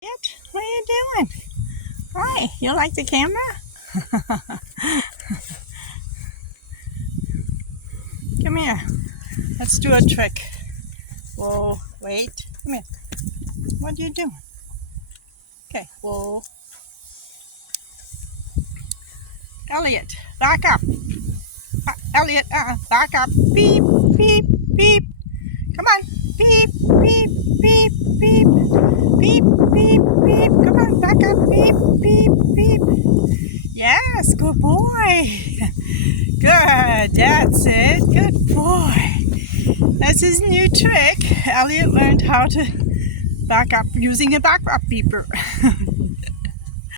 What are you doing? Hi, you like the camera? Come here. Let's do a trick. Whoa, wait. Come here. What are you doing? Okay, whoa. Elliot, back up. Elliot, back up. Beep, beep, beep. Come on. Beep, beep, beep, beep. Beep, beep, beep. Come on, back up. Beep, beep, beep. Yes, good boy. Good, that's it. Good boy. That's his new trick. Elliot learned how to back up using a back up beeper.